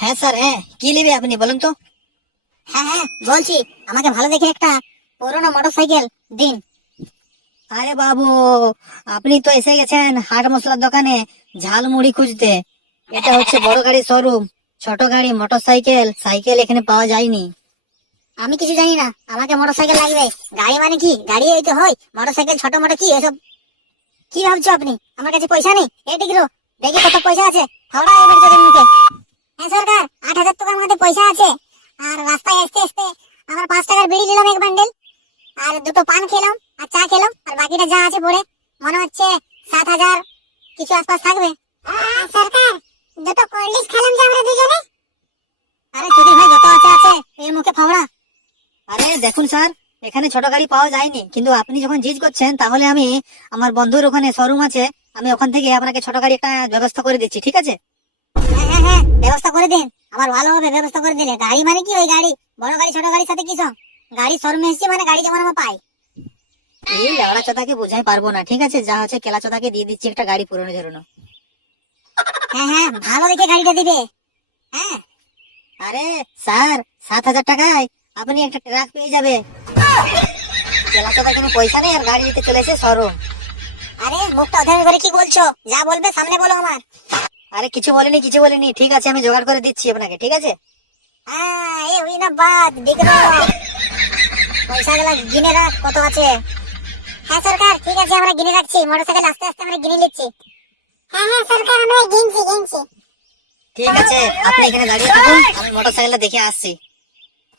হ্যাঁ স্যার, হ্যাঁ কি নেবে আপনি বলুন তো। হ্যাঁ হ্যাঁ বলছি, আমাকে ভালো দেখে একটা পুরোনো মোটরসাইকেল দিন। আরে বাবু, আপনি তো এসে গেছেন হাট মশলার দোকানে ঝালমুড়ি খুঁজতে। এটা হচ্ছে বড় গাড়ি শোরুম। ছোট গাড়ি মোটরসাইকেল সাইকেল এখানে পাওয়া যায়নি। আমি কিছু জানি না, আমাকে মোটরসাইকেল লাগবে। গাড়ি মানে কি? গাড়ি এই তো হয়, মোটরসাইকেল ছোট মোটো কি এসব? কি ভাবছো আপনি? আমার কাছে পয়সা নেই। এই ডিগ্রো, দেখি কত পয়সা আছে। হাওড়া এবার তোদের মুখে। হ্যাঁ সরকার, 8,000 টাকার মধ্যে পয়সা আছে। আর রাস্তায় আসতে আসতে আমার 5 টাকার বিড়ি নিলাম এক বান্ডেল, আর দুটো পান খেলাম, আর চা খেলাম, আর বাকিটা যা আছে পড়ে মনে হচ্ছে 7,000 কিছু আশপাশ থাকবে। সরকার, দুটো কোল্ড ড্রিঙ্কস খেলাম যে আমরা দুজনে। আরে চুদি ভাই, যত আছে আছে, এই মুখে ফাওড়া। আরে দেখুন স্যার, এখানে ছোট গাড়ি পাওয়া যায়নি, কিন্তু আপনি যখন জিজ্ঞেস করছেন তাহলে আমি আমার বন্ধুর ওখানে শোরুম আছে, আমি ওখান থেকে আপনাকে ছোট গাড়ি একটা ব্যবস্থা করে দিচ্ছি, ঠিক আছে? হ্যাঁ হ্যাঁ হ্যাঁ, ব্যবস্থা করে দিন। আমার ভালো হবে ব্যবস্থা করে দিলে। গাড়ি মানে কি ওই গাড়ি? বড় গাড়ি ছোট গাড়ির সাথে কি সব? গাড়ি শোরুমে এসেছি মানে গাড়ি যেমন আমার পাই। এই লেওড়া চোদাকে বোঝাই পারবো না, ঠিক আছে? যা হচ্ছে কেলা চোদাকে দিয়ে দিচ্ছি একটা গাড়ি পুরনো ধরুন। হ্যাঁ হ্যাঁ, ভালো দেখে গাড়িটা দিবে। হ্যাঁ। আরে স্যার, 7,000 টাকায় আপনি একটা ট্রাক পেয়ে যাবে। কেলা চোদা কোনো পয়সা নেই আর গাড়ি নিতে চলেছে শোরুম। আরে মুখটা অধ্যয়ন করে কি বলছো? যা বলবে সামনে বলো আমার। আরে কিছু বলিনি, কিছু বলিনি, ঠিক আছে আমি জোগাড় করে দিচ্ছি আপনাকে, ঠিক আছে? হ্যাঁ, এ হই না বাদ ডিগ্রো। পয়সা গুলা গিনে রাখ কত আছে। হ্যাঁ সরকার, ঠিক আছে আমরা গিনে রাখছি। মোটরসাইকেল আস্তে আস্তে আমরা গিনে নিচ্ছি। হ্যাঁ হ্যাঁ সরকার, আমরা গিনছি। ঠিক আছে, আপনি এখানে দাঁড়িয়ে থাকুন, আমি মোটরসাইকেলটা দেখে আসছি।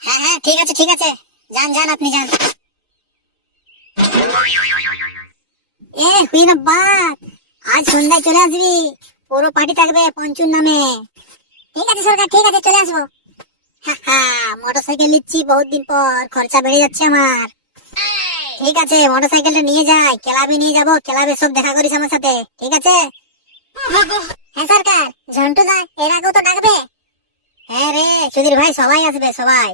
হ্যাঁ হ্যাঁ ঠিক আছে ঠিক আছে, যান যান আপনি যান। এ হুই না বাদ, আজ সন্ধ্যায় চলে আসবি। পুরো পার্টি থাকবে পঞ্চুর নামে। ঠিক আছে সরকার, ঠিক আছে চলে আসবো। মোটরসাইকেল নিচ্ছি বহুত দিন পর, খরচা বেড়ে যাচ্ছে আমার। ঠিক আছে, মোটরসাইকেলটা নিয়ে যাই, ক্লাবে নিয়ে যাবো, ক্লাবে সব দেখা করিস আমার সাথে, ঠিক আছে? হ্যাঁ সরকার, ঝন্টু দা এর আগেও তো ডাকবে। হ্যাঁ রে সুধীর ভাই, সবাই আসবে সবাই।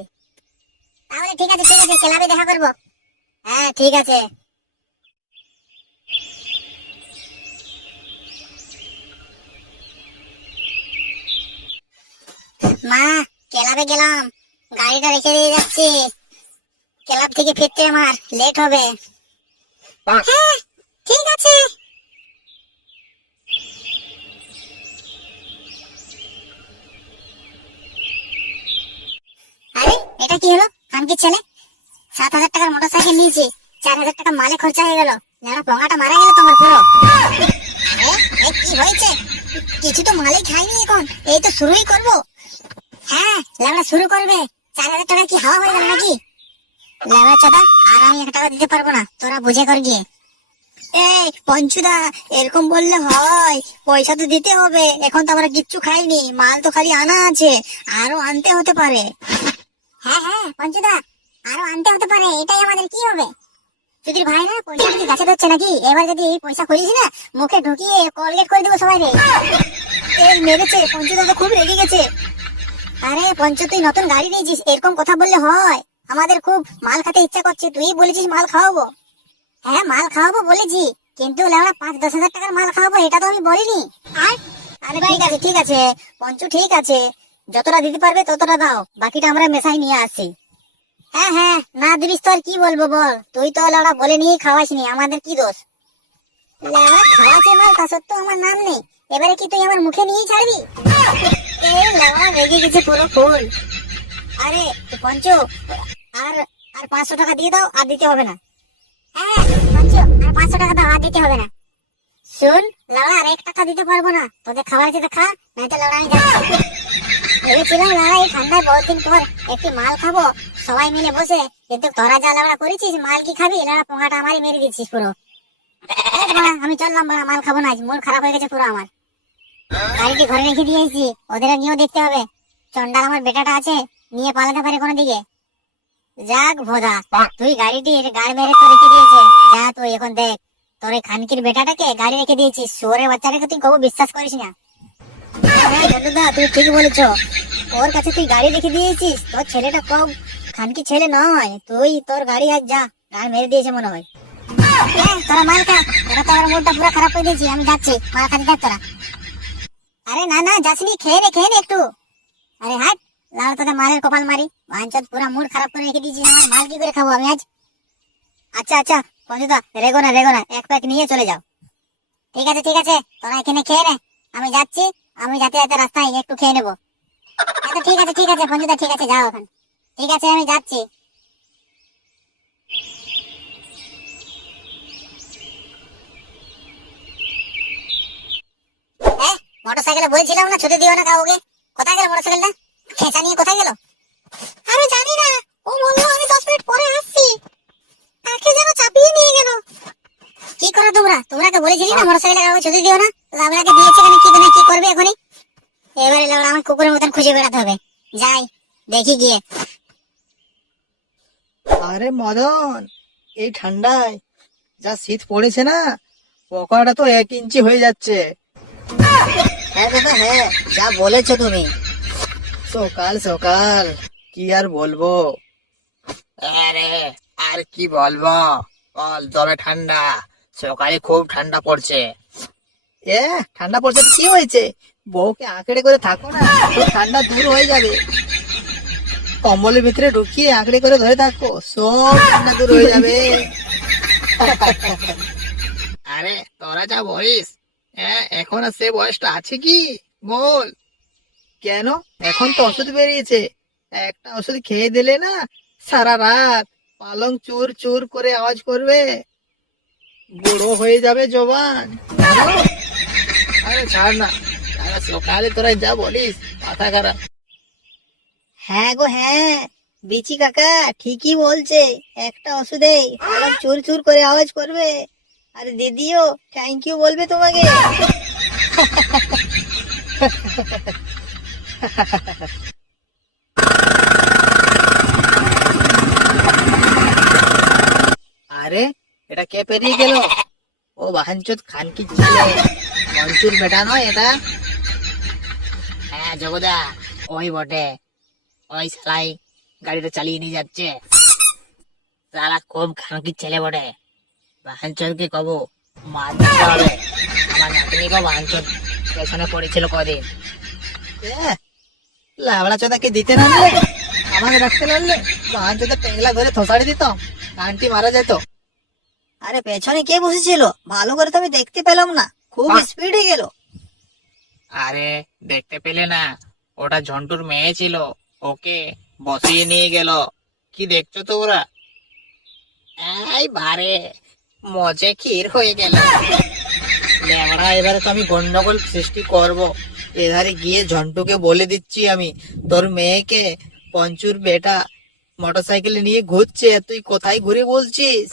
তাহলে ঠিক আছে ঠিক আছে, ক্লাবে দেখা করবো। হ্যাঁ ঠিক আছে। মা, ক্লাবে গেলাম, গাড়িটা রেখে দিয়ে যাচ্ছি। ক্লাব থেকে ফিরতে আমার লেট হবে। হ্যাঁ ঠিক আছে। আরে এটা কি হলো? খানকির ছেলে 7,000 টাকার মোটরসাইকেল নিয়েছি, 4,000 টাকা মালে খরচা হয়ে গেল। যারা পঙ্গাটা মারা গেল তোমার পুরো। এ কি হয়েছে? কিছু তো মালই খাইনি এখন, এই তো শুরুই করবো। হ্যাঁ লেবড়া শুরু করবে। 4,000 টাকা কি হাওয়া হয়ে গেল নাকি? লেবড়া চোদা, আর আমি 1 টাকা দিতে পারবো না, তোরা বুঝে কর গিয়ে। এই পঞ্চুদা, এরকম বললে হয়? পয়সা তো দিতে হবে, এখন তো আমরা কিচ্ছু খাইনি, মাল তো খালি আনা আছে, আরো আনতে হতে পারে। হ্যাঁ হ্যাঁ পঞ্চুদা, আরো আনতে হতে পারে, এটাই আমাদের কি হবে? যদি ভাই না পয়সা কি গাছে ধরছে নাকি? এবার যদি পয়সা খুঁজিস না, মুখে ঢুকিয়ে কলগেট করে দেবো সবাই রে। এই মেরেছে, পঞ্চুদা তো খুব রেগে গেছে। আরে পঞ্চ, তুই নতুন গাড়ি নিয়েছিস, এরকম কথা বললে হয়? আমাদের খুব মাল খেতে ইচ্ছা করছে, তুই বলেছিস মাল খাওয়াবো। হ্যাঁ মাল খাওয়াবো বলেছি, কিন্তু লেওড়া 5-10 হাজার টাকার মাল খাওয়াবো এটা তো আমি বলিনি। আর আরে ঠিক আছে ঠিক আছে পঞ্চু, ঠিক আছে, যতটা দিতে পারবে ততটা দাও, বাকিটা আমরা মেশাই নিয়ে আসি। হ্যাঁ হ্যাঁ, না দিবিস তো আর কি বলবো বল? তুই তো লেওড়া বলে নিয়ে খাওয়াসনি, আমাদের কি দোষ? লেওড়া খাওয়াছে মাল, তা সত্ত্বেও আমার নাম নেই, এবারে কি তুই আমার মুখে নিয়েই ছাড়বি? এই লেওয়া রেগে গেছে পুরো ফুল। আরে পঞ্চু, আর আর 500 টাকা দিয়ে দাও, আর দিতে হবে না। হ্যাঁ পঞ্চ, আর 500 টাকা দাও, আর দিতে হবে না। শুন লাউড়া, আর 1 টাকা দিতে পারবো না, তোদের খাবার আছে তো খা, নয়তো লাউড়া আমি যাচ্ছি। ভেবেছিলাম লাউড়া এই ঠান্ডায় বহুত দিন পর একটি মাল খাবো সবাই মিলে বসে, কিন্তু তোরা যা লাউড়া করেছিস, মাল কি খাবি? লাউড়া পোঙাটা আমারই মেরে দিচ্ছিস পুরো। এই বাড়া, আমি চললাম বাড়া, মাল খাবো না আজ, মন খারাপ হয়ে গেছে পুরো আমার। গাড়িটি ঘরে রেখে দিয়েছি, ওদের নিয়েও দেখতে হবে। চন্ডাল আমার বেটাটা আছে, নিয়ে পালাতে পারে কোনো দিকে। যাক ভোদা, তুই গাড়িটির গাড়ি মেরে তো রেখে দিয়েছে, যা তুই এখন দেখ। তোর এই খানকির বেটাটাকে গাড়ি রেখে দিয়েছিস, শুয়োরের বাচ্চাটাকে তুই কবু বিশ্বাস করিস না। হ্যাঁ জন্টুদা, তুই ঠিক বলেছ, ওর কাছে তুই গাড়ি রেখে দিয়েছিস, তোর ছেলেটা কম খানকি ছেলে নয়, তুই তোর গাড়ি আজ যা, গাড়ি মেরে দিয়েছে মনে হয়। হ্যাঁ তোরা মাল খা, তোরা তো আমার মুডটা পুরো খারাপ করে দিয়েছি, আমি যাচ্ছি, মাল খাতে থাক তোরা। আরে না না যাসনি, খেয়ে নে একটু। আরে হাট, লাউড়া তোদের মালের কপাল মারি, বাঞ্চত পুরা মুড খারাপ করে রেখে দিয়েছিস, আমার মাল কি করে খাবো আমি আজ? আচ্ছা আচ্ছা পঞ্চুদা, রেগো না, এক প্যাক নিয়ে চলে যাও। ঠিক আছে তোরা এখানে খেয়ে নে, আমি যাচ্ছি, আমি যাতে যাতে রাস্তায় একটু খেয়ে নেবো। আচ্ছা ঠিক আছে পঞ্চুদা, ঠিক আছে যাও এখন। ঠিক আছে আমি যাচ্ছি। মোটর সাইকেলে বলছিলাম না ছুটি দিও না কাউকে, কোথায় গেল মোটর সাইকেলটা? খেঁচা নিয়ে কোথায় গেল? আমি জানি না, ও বললো আমি 10 মিনিট পরে আসছি, তাকে যেন চাপিয়ে নিয়ে গেল। কি করো তোমরা কে বলেছিলি না মোটর সাইকেলে কাউকে ছুটি দিও না? লাবড়াকে দিয়েছে কেন, কি করবে এখনই? এবারে লাবড়া আমার কুকুরের মতন খুঁজে বেড়াতে হবে। যাই দেখি গিয়ে। আরে মদন, এই ঠান্ডায় যা শীত পড়েছে না, পকোড়াটা তো 1 ইঞ্চি হয়ে যাচ্ছে। হ্যাঁ দাদা, হ্যাঁ যা বলেছো তুমি। সকাল সকাল কি আর বলবো। আরে আর কি বলবো বল, তবে ঠান্ডা, সকালে খুব ঠান্ডা পড়ছে। ঠান্ডা পড়ছে তো কি হয়েছে, বউকে আঁকড়ে করে থাকো না, তো ঠান্ডা দূর হয়ে যাবে। কম্বলের ভিতরে ঢুকিয়ে আঁকড়ে করে ধরে থাকো, সব ঠান্ডা দূর হয়ে যাবে। আরে তোরা যা বলিস, এখন আর সে বয়সটা আছে কি বল? কেন, এখন তো ওষুধ বেরিয়েছে, একটা ওষুধ খেয়ে দিলে না সারা রাত পালং চুর চুর করে আওয়াজ করবে, বুড়ো হয়ে যাবে জবান। আরে ছাড় না, সারা সকালে তোরা যা বলিস, মাথা খারাপ। হ্যাঁ গো হ্যাঁ, বিচি কাকা ঠিকই বলছে, একটা ওষুধে পালং চুর চুর করে আওয়াজ করবে, আর দিদিও থ্যাংক ইউ বলবে তোমাকে। আরে এটা কে পেরিয়ে গেল? ও বাহানচোদ খানকি ছেলে, মনসুর বেটা নয় এটা? হ্যাঁ জগদা, ওই বটে, ওই শালাই গাড়িটা চালিয়ে নিয়ে যাচ্ছে। শালা খুব খানকি ছেলে বটে, বাহানচোদকে কব মার দিতে হবে। আমার নাতনিকেও বাহানচোদ পেছনে পড়েছিল কদিন। লাবড়া চোদাকে দিতে না নিলে, আমাকে রাখতে লাগলে, বাহানচোদা টেংলা ধরে থসাড়ি দিত, কানটি মারা যেত। আরে পেছনে কে বসেছিল ভালো করে তো আমি দেখতে পেলাম না, খুব স্পিডে গেল। আরে দেখতে পেলে না, ওটা ঝন্টুর মেয়ে ছিল, ওকে বসিয়ে নিয়ে গেল। কি দেখছো তো ওরা? এই বারে মজে ক্ষীর হয়ে গেল। লেবড়া, এবারে তো আমি গন্ডগোল সৃষ্টি করব। এধারে গিয়ে ঝন্টুকে বলে দিচ্ছি আমি, তোর মেয়েকে পঞ্চুর বেটা মোটর সাইকেলে নিয়ে ঘুরছে, তুই কোথায় ঘুরে বলছিস?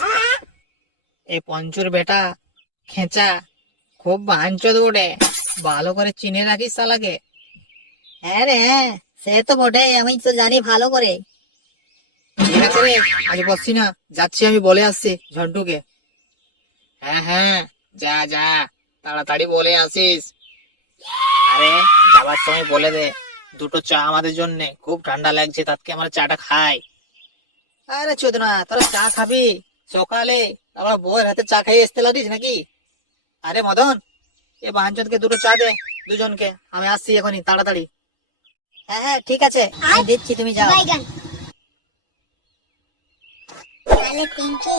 এ পঞ্চুর বেটা খেঁচা, খুব বাঞ্চদ ওঠে, ভালো করে চিনে রাখিস শালাকে। হ্যাঁ রে হ্যাঁ, সে তো বটে, আমি তো জানি ভালো করে। ঠিক আছে রে, আজ বসছি না, যাচ্ছি আমি বলে আসছি ঝন্টুকে। হ্যাঁ হ্যাঁ, যা যা, তাড়াতাড়ি বলে আসিস। আরে যাবার সময় বলে দে, 2টো চা আমাদের জন্য, খুব ঠান্ডা লাগছে, তাতকে আমরা চাটা খাই। আরে চোদনা, তোরা চা খাবি সকালে, আবার বউয়ের হাতে চা খাইয়ে আসতে লাগিস নাকি? আরে মদন, এ বাঞ্চদকে 2টো চা দে, দুজনকে, আমি আসছি এখনই তাড়াতাড়ি। হ্যাঁ হ্যাঁ ঠিক আছে, আমি দিচ্ছি, তুমি যাও। বাইগান। তাহলে পিঙ্কি,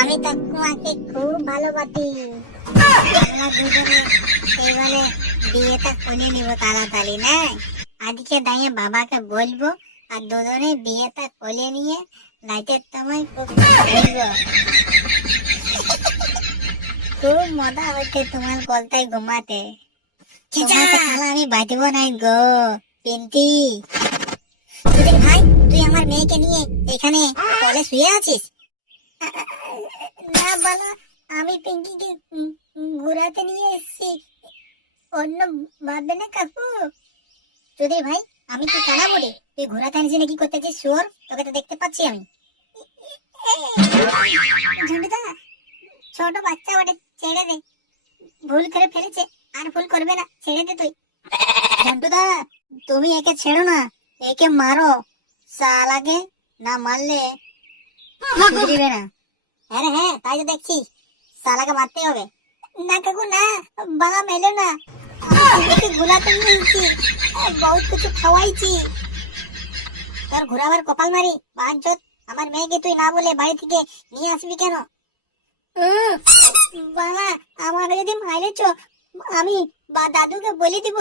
আমি তো তোমাকে খুব ভালোবাসি, আমরা দুজনে এবারে বিয়েটা করে নিব তাড়াতাড়ি না? আজকে দাঁড়িয়ে বাবাকে বলবো, আর দুজনে বিয়েটা করে নিয়ে রাতে তোমায় খুব ঘুরবো। খুব মজা হচ্ছে তোমার গলতায় ঘুমাতে। তোমাকে শালা আমি বাঁচবো নাই গো পিন্টি। সুধীর ভাই, তুই আমার মেয়েকে নিয়ে এখানে কলে শুয়ে আছিস? না বাবা, আমি পিঙ্কিকে ঘোরাতে নিয়ে এসেছি, অন্য ভাববে না কাকু। সুধীর ভাই, আমি কি কানা বলি তুই ঘোরাতে আনিস না? কি করতেছিস শুয়োর? তোকে তো দেখতে পাচ্ছি আমি। ঝন্টুদা, ছোট বাচ্চা ওটা, ছেড়ে দে, ভুল করে ফেলেছে, আর ভুল করবে না, ছেড়ে দে তুই। ঝন্টুদা, তুমি একে ছেড়ো না, একে মারো, শালাকে না মারলে দিবে না। হ্যাঁ হ্যাঁ, তাই তো দেখছি, শালাকে মারতে হবে। না কাকু না, বাবা মেলো না, আমি তোকে ঘোরাতে নিয়েছি, বহুত কিছু খাওয়াইছি। তোর ঘোরাবার কপাল মারি বাঞ্চত, আমার মেয়েকে তুই না বলে বাড়ি থেকে নিয়ে আসবি কেন? বাবা, আমাকে যদি মাইরেছ আমি দাদুকে বলে দিব।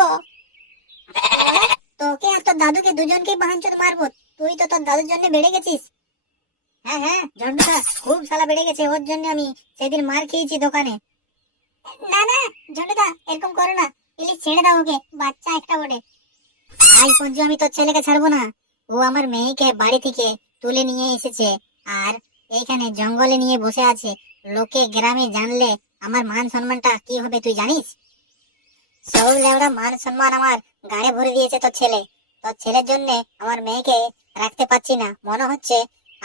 তোকে আর তোর দাদুকে দুজনকে বাঞ্চত মারবো। তুই তো তোর দাদুর জন্য বেড়ে গেছিস। হ্যাঁ হ্যাঁ, ঝন্টুদা খুব সালা বেড়ে গেছে, ওর জন্য আমি সেদিন মার খেয়েছি দোকানে। না না ঝন্টুদা, এরকম করো না, প্লিজ ছেড়ে দাও ওকে, বাচ্চা একটা বটে। আজ পর্যন্ত আমি তোর ছেলেকে ছাড়বো না। ও আমার মেয়েকে বাড়ি থেকে তুলে নিয়ে এসেছে আর এইখানে জঙ্গলে নিয়ে বসে আছে। লোকে গ্রামে জানলে আমার মান সম্মানটা কি হবে তুই জানিস? সব লেবড়া মান সম্মান আমার গাড়ে ভরে দিয়েছে তোর ছেলে। তোর ছেলের জন্য আমার মেয়েকে রাখতে পারছি না, মনে হচ্ছে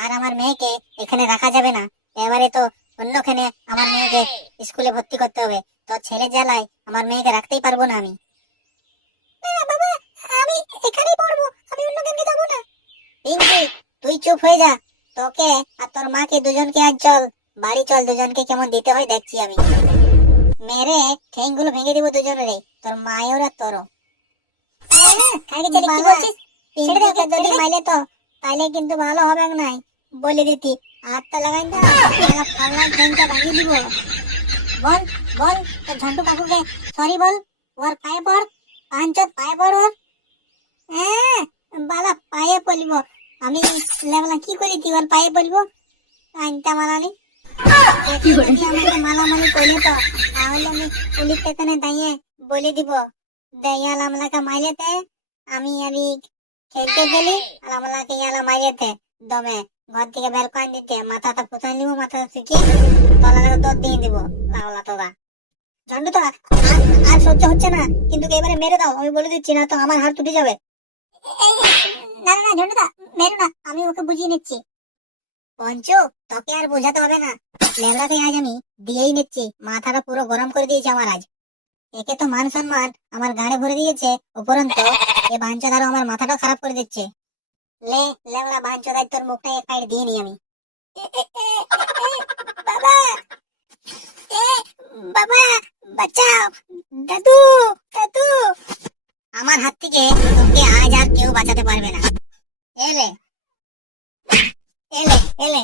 আর আমার মেয়েকে এখানে রাখা যাবে না। এবারে তো অন্যখানে আমার মেয়েকে স্কুলে ভর্তি করতে হবে। তোর ছেলে জ্বালায় আমার মেয়েকে রাখতেই পারবো না আমি। বাবা, আমি এখানেই পড়বো, আমি অন্যখানে যাবো না। পিঙ্কি, তুই চুপ হয়ে যা। তোকে আর তোর মাকে দুজনকে আজ চল বাড়ি চল, দুজনকে কেমন দিতে হয় দেখছি আমি। মেরে ঠেংগুলো ভেঙে দিব দুজনেরই, তোর মায়ের আর তোরও। যদি মাইলে তো তাইলে কিন্তু ভালো হবে নাই বলে দিতি। হাতটা লাগাই না, ফালনা ঠেংটা ভাঙিয়ে দিব। বল বল তোর ঝন্টু কাকুকে সরি বল, ওর পায়ে পড়, পাঞ্চত পায়ে পড় ওর। হ্যাঁ বালা, পায়ে পড়িব আমি। লেবলা কি করি তুই ওর পায়ে পড়িব? আইনটা মানানি আমাকে মালামালি করলে তো তাহলে আমি পুলিশ স্টেশনে দাঁড়িয়ে বলে দিব দয়াল আমলাকে মাইলেতে আমি খেলতে গেলি আর আমলাকে ইয়ালা মাইলেতে দমে ঘর থেকে বের করে দিতে, মাথাটা ফুটাই নিব, মাথাটা শিখিয়ে তলাটাকে দর দিয়ে দিব। লাউলা তোরা ঝন্ডু তো আর সহ্য হচ্ছে না, কিন্তু এবারে মেরে দাও, আমি বলে দিচ্ছি, না তো আমার হাত টুটে যাবে। না না ঝন্ডুদা, মেরো না, আমি ওকে বুঝিয়ে নিচ্ছি। পঞ্চু, তোকে আর বোঝাতে হবে না, লেবড়াকে আজ আমি দিয়েই নিচ্ছি। মাথাটা পুরো গরম করে দিয়েছে আমার আজ। একে তো মান সম্মান আমার গাড়ে ভরে দিয়েছে, উপরন্ত এ বাঞ্চদারও আমার মাথাটা খারাপ করে দিচ্ছে। লে লেবড়া বাঞ্চদার, তোর মুখটা এক পাইট দিয়ে নি আমি। বাবা, বাবা বাঁচাও, দাদু দাদু। আমার হাত থেকে তোকে আজ আর কেউ বাঁচাতে পারবে না। এলে এলে এলে